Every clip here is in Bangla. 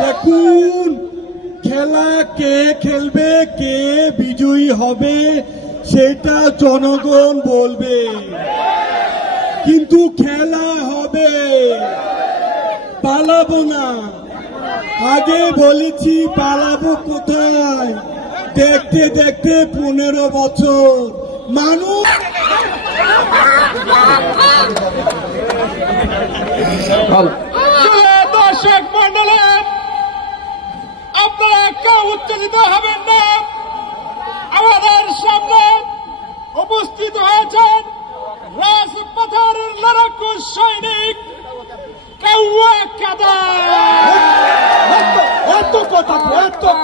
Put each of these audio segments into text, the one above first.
দেখুন, খেলা কে খেলবে, কে বিজয়ী হবে সেটা জনগণ বলবে, কিন্তু খেলা হবে, পালাবো না। আগে বলেছি পালাবো কোথায়, দেখতে দেখতে 15 বছর মানুষ। দর্শক মন্ডলী, আপনারা কেউ উত্তেজিত হবেন না। আমাদের সামনে উপস্থিত হয়েছেন রাজপথের লড়াকু সৈনিক কাউয়া কাদা। এত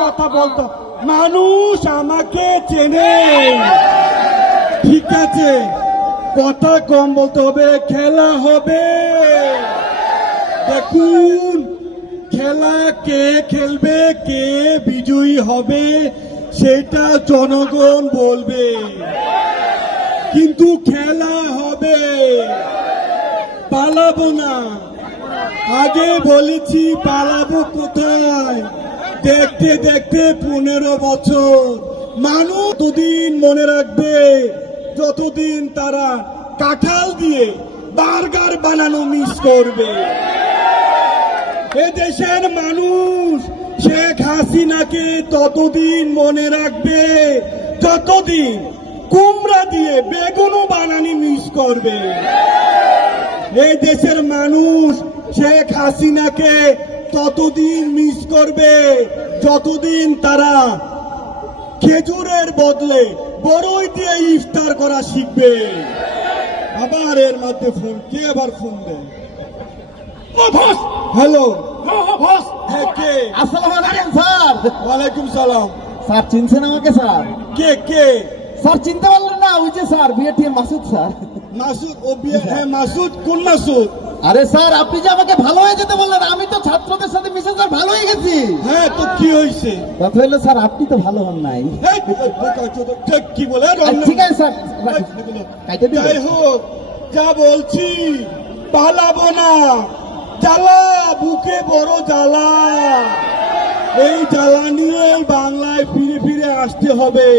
কথা বলতো মানুষ আমাকে চেনে, ঠিক আছে, কথা কম বলতে হবে, খেলা হবে। দেখুন, খেলা কে খেলবে, কে বিজয়ী হবে সেটা জনগণ বলবে, কিন্তু খেলা হবে, পালাবো না। আগে বলেছি পালাবো কোথায়, দেখতে দেখতে 15 বছর মানুষ। ততদিন মনে রাখবে যতদিন তারা কাঁঠাল দিয়ে বার্গার বানানো মিস করবে। এদেশের মানুষ শেখ হাসিনাকে ততদিন মনে রাখবে যতদিন কুমড়া দিয়ে বেগুনও বানানি মিস করবে। এই দেশের মানুষ শেখ হাসিনাকে ততদিন মিস করবে যতদিন তারা খেজুরের বদলে বড়ই দিয়ে ইফতার করা শিখবে। আবার এর মধ্যে ফোন, কে আবার ফোন দেয়? হ্যালো, কে? আসসালামু আলাইকুম স্যার। ওয়ালাইকুম সালাম। স্যার চিনছেন আমাকে স্যার? কে? স্যার চিনতে পারলেন না? ওই যে স্যার বিএটিএম মাসুদ স্যার। মাসুদ? ও হ্যাঁ, মাসুদ। কোন মাসুদ? আরে স্যার, আপনি যে আমাকে ভালো হয়ে যেতে বললেন, আমি তো ছাত্রদের সাথে মিশে স্যার ভালো হয়ে গেছি। হ্যাঁ, তো কি হয়েছে? কথা হলো স্যার, আপনি তো ভালো হন নাই। কি বলে? ঠিক আছে স্যার, কাইটে দিন। যাই হোক, যা বলছি, পালাবো না। জ্বালা, বুকে বড় জ্বালা। এই জ্বালা নিয়ে বাংলায় ফিরে ফিরে আসতে হবে।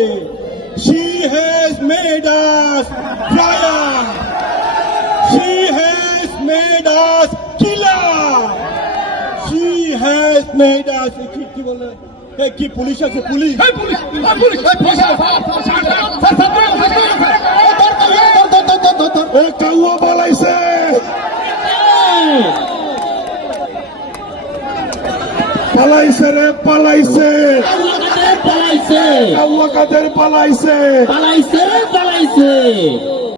She has made us fire. She has made us killer. She has made us. কি বলে? কি পুলিশ আছে? পুলিশ? কাউয়া পালাইছে। পালাইছে রে, পালাইছে। কাউয়া কাদের পালাইছে। পালাইছে।